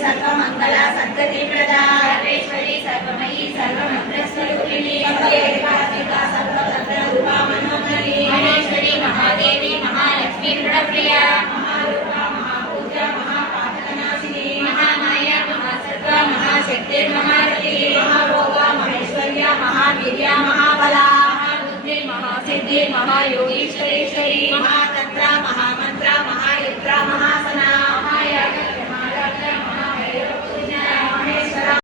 Sarvamangala सद्गति Prada Sarveshwari सर्वमयी सर्वमंगलस्वरूपिणी सर्वतंत्र Rupa Manohari Maheshwari Mahadevi Mahalakshmi प्रणप्रिया